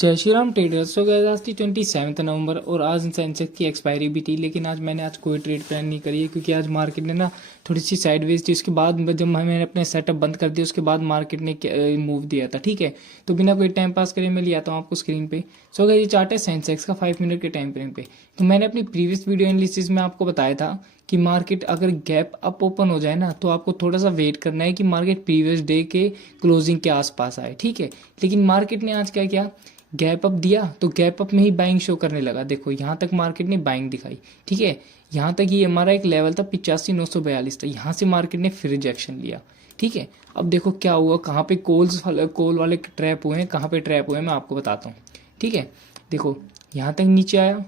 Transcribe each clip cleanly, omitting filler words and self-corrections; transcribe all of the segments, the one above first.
जय श्री राम ट्रेडर्स। तो गए आज थी 27 नवंबर और आज सेंसेक्स की एक्सपायरी भी थी, लेकिन आज कोई ट्रेड प्लान नहीं करी है क्योंकि आज मार्केट ने ना थोड़ी सी साइडवेज थी। उसके बाद जब मैंने अपने सेटअप बंद कर दिया उसके बाद मार्केट ने मूव दिया था। ठीक है, तो बिना कोई टाइम पास करे मैं लिया था आपको स्क्रीन पे। सो गए ये चार्ट है सेंसेक्स का 5 मिनट के टाइम फ्रेम पे। तो मैंने अपनी प्रीवियस वीडियो एनालिसिस में आपको बताया था कि मार्केट अगर गैप अप ओपन हो जाए ना तो आपको थोड़ा सा वेट करना है कि मार्केट प्रीवियस डे के क्लोजिंग के आसपास आए। ठीक है, लेकिन मार्केट ने आज क्या किया, गैप अप दिया तो गैप अप में ही बाइंग शो करने लगा। देखो यहाँ तक मार्केट ने बाइंग दिखाई। ठीक है, यहाँ तक ये हमारा एक लेवल था 85,942 था। यहाँ से मार्केट ने फिर रिजेक्शन लिया। ठीक है, अब देखो क्या हुआ, कहाँ पे कोल वाले ट्रैप हुए हैं, कहाँ पे ट्रैप हुए हैं मैं आपको बताता हूँ। ठीक है, देखो यहाँ तक नीचे आया,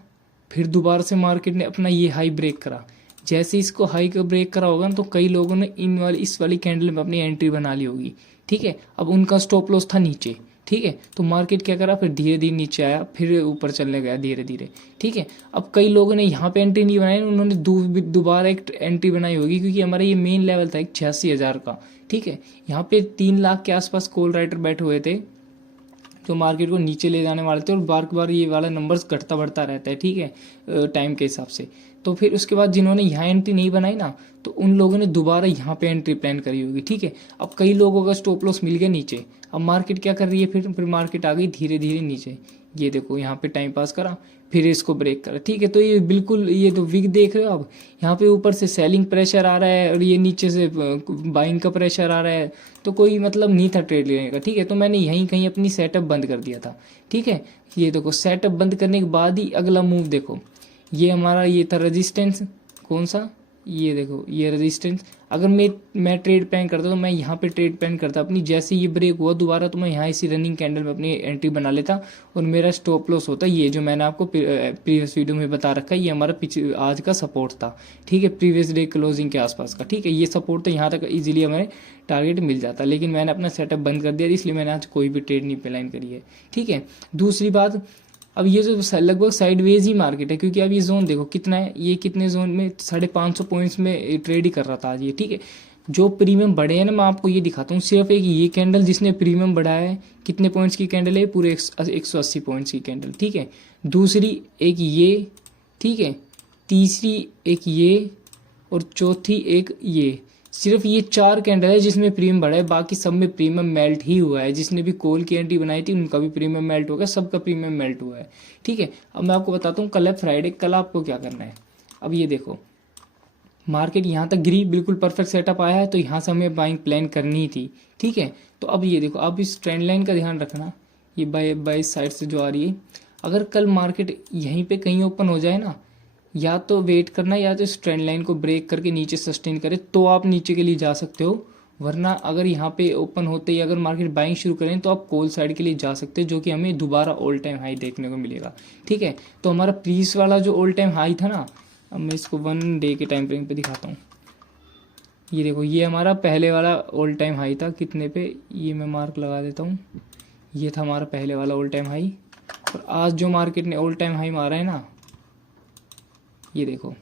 फिर दोबारा से मार्केट ने अपना ये हाई ब्रेक करा। जैसे इसको हाई का ब्रेक करा होगा ना तो कई लोगों ने इस वाली कैंडल में अपनी एंट्री बना ली होगी। ठीक है, अब उनका स्टॉप लॉस था नीचे। ठीक है, तो मार्केट क्या करा, फिर धीरे धीरे नीचे आया, फिर ऊपर चलने गया धीरे धीरे। ठीक है, अब कई लोगों ने यहाँ पे एंट्री नहीं बनाई, उन्होंने दोबारा एक एंट्री बनाई होगी क्योंकि हमारा ये मेन लेवल था एक 86,000 का। ठीक है, यहाँ पे 3 लाख के आसपास कॉल राइटर बैठे हुए थे जो मार्केट को नीचे ले जाने वाले थे, और बार बार ये वाला नंबर्स घटता बढ़ता रहता है। ठीक है, टाइम के हिसाब से। तो फिर उसके बाद जिन्होंने यहाँ एंट्री नहीं बनाई ना तो उन लोगों ने दोबारा यहाँ पे एंट्री प्लान करी होगी। ठीक है, अब कई लोगों का स्टॉप लॉस मिल गया नीचे। अब मार्केट क्या कर रही है, फिर मार्केट आ गई धीरे धीरे नीचे। ये देखो यहाँ पे टाइम पास करा, फिर इसको ब्रेक करा। ठीक है, तो ये बिल्कुल, ये तो विग देख रहे हो आप, यहाँ पे ऊपर से सेलिंग प्रेशर आ रहा है और ये नीचे से बाइंग का प्रेशर आ रहा है। तो कोई मतलब नहीं था ट्रेड लेने का। ठीक है, तो मैंने यहीं कहीं अपनी सेटअप बंद कर दिया था। ठीक है, ये देखो सेटअप बंद करने के बाद ही अगला मूव देखो, ये हमारा ये था रेजिस्टेंस। कौन सा, ये देखो ये रेजिस्टेंस। अगर मैं ट्रेड प्लान करता तो मैं यहाँ पे ट्रेड प्लान करता अपनी, जैसे ये ब्रेक हुआ दोबारा तो मैं यहाँ इसी रनिंग कैंडल में अपनी एंट्री बना लेता और मेरा स्टॉप लॉस होता ये जो मैंने आपको प्रीवियस वीडियो में बता रखा है। ये हमारा आज का सपोर्ट था। ठीक है, प्रीवियस डे क्लोजिंग के आसपास का। ठीक है, ये सपोर्ट था, यहाँ तक इजीली हमें टारगेट मिल जाता, लेकिन मैंने अपना सेटअप बंद कर दिया इसलिए मैंने आज कोई भी ट्रेड नहीं प्लान करी है। ठीक है, दूसरी बात, अब ये जो लगभग साइडवेज ही मार्केट है क्योंकि अब ये जोन देखो कितना है, ये कितने जोन में 550 पॉइंट्स में ट्रेड ही कर रहा था आज ये। ठीक है, जो प्रीमियम बढ़े हैं ना मैं आपको ये दिखाता हूँ। सिर्फ एक ये कैंडल जिसने प्रीमियम बढ़ाया है, कितने पॉइंट्स की कैंडल है, पूरे 180 पॉइंट्स की कैंडल। ठीक है, दूसरी एक ये, ठीक है, तीसरी एक ये, और चौथी एक ये। सिर्फ ये 4 कैंडल है जिसमें प्रीमियम बढ़ा है, बाकी सब में प्रीमियम मेल्ट ही हुआ है। जिसने भी कॉल की एंट्री बनाई थी उनका भी प्रीमियम मेल्ट हो गया, सबका प्रीमियम मेल्ट हुआ है। ठीक है, अब मैं आपको बताता हूँ कल है फ्राइडे, कल आपको क्या करना है। अब ये देखो मार्केट यहाँ तक गिरी, बिल्कुल परफेक्ट सेटअप आया है तो यहाँ से हमें बाइंग प्लान करनी थी। ठीक है, तो अब ये देखो, अब इस ट्रेंड लाइन का ध्यान रखना, ये बाई साइड से जो आ रही है। अगर कल मार्केट यहीं पे कहीं ओपन हो जाए ना, या तो वेट करना या तो इस ट्रेंड लाइन को ब्रेक करके नीचे सस्टेन करे तो आप नीचे के लिए जा सकते हो, वरना अगर यहाँ पे ओपन होते ही अगर मार्केट बाइंग शुरू करें तो आप कॉल साइड के लिए जा सकते हो, जो कि हमें दोबारा ऑल टाइम हाई देखने को मिलेगा। ठीक है, तो हमारा प्रीवियस वाला जो ऑल टाइम हाई था ना, अब मैं इसको 1 डे के टाइम फ्रेम पे दिखाता हूँ। ये देखो ये हमारा पहले वाला ऑल टाइम हाई था, कितने पे, ये मैं मार्क लगा देता हूँ। ये था हमारा पहले वाला ऑल टाइम हाई, और आज जो मार्केट ने ऑल टाइम हाई मारा है ना, ये देखो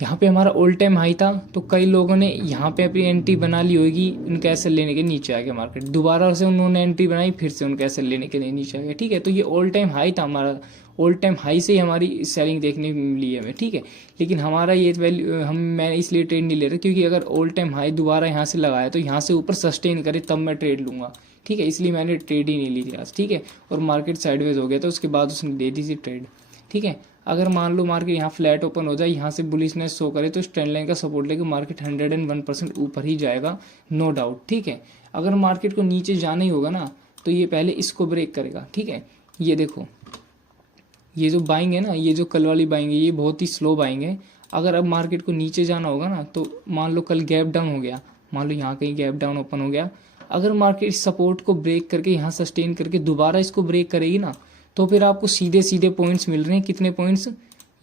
यहाँ पे हमारा ऑल टाइम हाई था। तो कई लोगों ने यहाँ पे अपनी एंट्री बना ली होगी, उनका एसएल लेने के नीचे आ गया मार्केट, दोबारा से उन्होंने एंट्री बनाई, फिर से उनका एसएल लेने के लिए नीचे आ गया। ठीक है, तो ये ऑल टाइम हाई था हमारा, ऑल टाइम हाई से ही हमारी सेलिंग देखने को मिली है हमें। ठीक है, लेकिन हमारा ये वैल्यू मैं इसलिए ट्रेड नहीं ले रहा क्योंकि अगर ऑल टाइम हाई दोबारा यहाँ से लगाया तो यहाँ से ऊपर सस्टेन करे तब मैं ट्रेड लूँगा। ठीक है, इसलिए मैंने ट्रेड ही नहीं ली थी आज। ठीक है, और मार्केट साइडवेज हो गया तो उसके बाद उसने दे दी थी ट्रेड। ठीक है, अगर मान लो मार्केट यहाँ फ्लैट ओपन हो जाए, यहाँ से बुलिशनेस शो करे तो इस ट्रेंड लाइन का सपोर्ट लेके मार्केट 101% ऊपर ही जाएगा, नो डाउट। ठीक है, अगर मार्केट को नीचे जाना ही होगा ना तो ये पहले इसको ब्रेक करेगा। ठीक है, ये देखो ये जो बाइंग है ना, ये जो कल वाली बाइंग है ये बहुत ही स्लो बाइंग है। अगर अब मार्केट को नीचे जाना होगा ना तो मान लो कल गैप डाउन हो गया, मान लो यहाँ कहीं गैप डाउन ओपन हो गया, अगर मार्केट इस सपोर्ट को ब्रेक करके यहाँ सस्टेन करके दोबारा इसको ब्रेक करेगी ना तो फिर आपको सीधे सीधे पॉइंट्स मिल रहे हैं। कितने पॉइंट्स,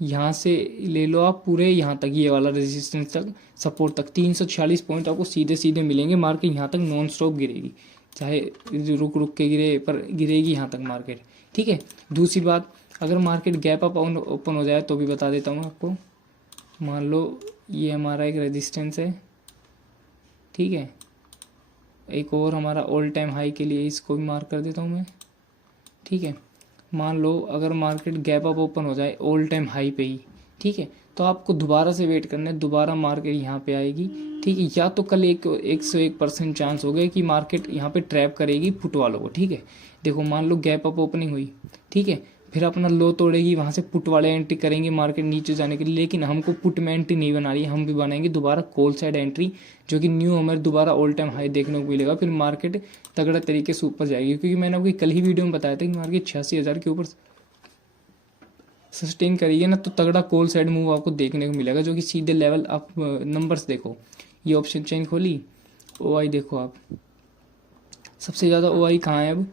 यहाँ से ले लो आप पूरे यहाँ तक, ये वाला रेजिस्टेंस तक, सपोर्ट तक 346 पॉइंट आपको सीधे सीधे मिलेंगे। मार्केट यहाँ तक नॉन स्टॉप गिरेगी, चाहे रुक रुक के गिरे पर गिरेगी यहाँ तक मार्केट। ठीक है, दूसरी बात, अगर मार्केट गैप अप ओपन हो जाए तो भी बता देता हूँ आपको। मान लो ये हमारा एक रेजिस्टेंस है, ठीक है, एक और हमारा ऑल टाइम हाई के लिए इसको भी मार्क कर देता हूँ मैं। ठीक है। मान लो अगर मार्केट गैप अप ओपन हो जाए ऑल टाइम हाई पे ही, ठीक है, तो आपको दोबारा से वेट करना है, दोबारा मार्केट यहाँ पे आएगी, ठीक है। या तो कल 101% चांस हो गए कि मार्केट यहाँ पे ट्रैप करेगी पुट वालों को, ठीक है। देखो मान लो गैप अप ओपनिंग हुई, ठीक है, फिर अपना लो तोड़ेगी, वहाँ से पुट वाले एंट्री करेंगे मार्केट नीचे जाने के लिए, लेकिन हमको पुट में एंट्री नहीं बना रही है, हम भी बनाएंगे दोबारा कॉल साइड एंट्री, जो कि न्यू हमें दोबारा ऑल टाइम हाई देखने को मिलेगा। फिर मार्केट तगड़ा तरीके से ऊपर जाएगी, क्योंकि मैंने आपको कल ही वीडियो में बताया था कि मार्केट 86,000 के ऊपर सस्टेन करेगी ना, तो तगड़ा कॉल साइड मूव आपको देखने को मिलेगा, जो कि सीधे लेवल आप नंबर्स देखो, ये ऑप्शन चेन खोली, OI देखो आप, सबसे ज़्यादा OI कहाँ है अब,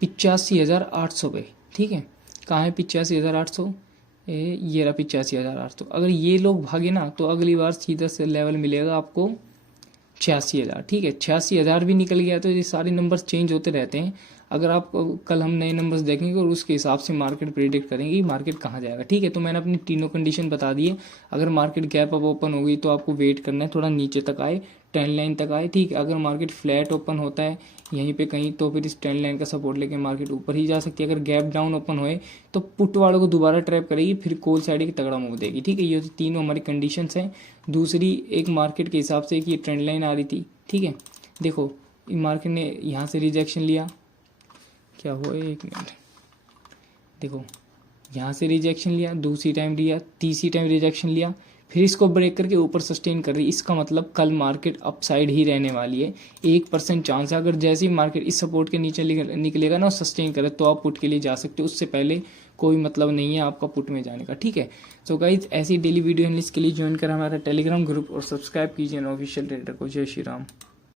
85,800 पे, ठीक है। कहाँ है 85,800, ये रहा 85,800। अगर ये लोग भागे ना तो अगली बार सीधा से लेवल मिलेगा आपको 86,000, ठीक है। 86,000 भी निकल गया तो ये सारे नंबर्स चेंज होते रहते हैं। अगर आप कल हम नए नंबर्स देखेंगे और उसके हिसाब से मार्केट प्रेडिक्ट करेंगे कि मार्केट कहाँ जाएगा, ठीक है। तो मैंने अपनी तीनों कंडीशन बता दी है। अगर मार्केट गैप अप ओपन हो गई तो आपको वेट करना है, थोड़ा नीचे तक आए, ट्रेंड लाइन तक आए, ठीक है। अगर मार्केट फ्लैट ओपन होता है यहीं पे कहीं, तो फिर इस ट्रेंड लाइन का सपोर्ट लेके मार्केट ऊपर ही जा सकती है। अगर गैप डाउन ओपन होए तो पुट वालों को दोबारा ट्रैप करेगी, फिर कॉल साइड की तगड़ा मूव देगी, ठीक है। ये तो तीनों हमारी कंडीशंस हैं। दूसरी एक मार्केट के हिसाब से कि ये ट्रेंड लाइन आ रही थी, ठीक है। देखो मार्केट ने यहाँ से रिजेक्शन लिया, क्या हुआ, एक मिनट, देखो यहाँ से रिजेक्शन लिया, दूसरी टाइम लिया, तीसरी टाइम रिजेक्शन लिया, फिर इसको ब्रेक करके ऊपर सस्टेन कर रही। इसका मतलब कल मार्केट अपसाइड ही रहने वाली है। 1% चांस है, अगर जैसे ही मार्केट इस सपोर्ट के नीचे निकलेगा ना और सस्टेन करे तो आप पुट के लिए जा सकते हो, उससे पहले कोई मतलब नहीं है आपका पुट में जाने का, ठीक है। सो गाइज ऐसी डेली वीडियो एनालिसिस के लिए ज्वाइन करें हमारा टेलीग्राम ग्रुप और सब्सक्राइब कीजिए ऑफिशियल ट्रेडर को। जय श्री राम।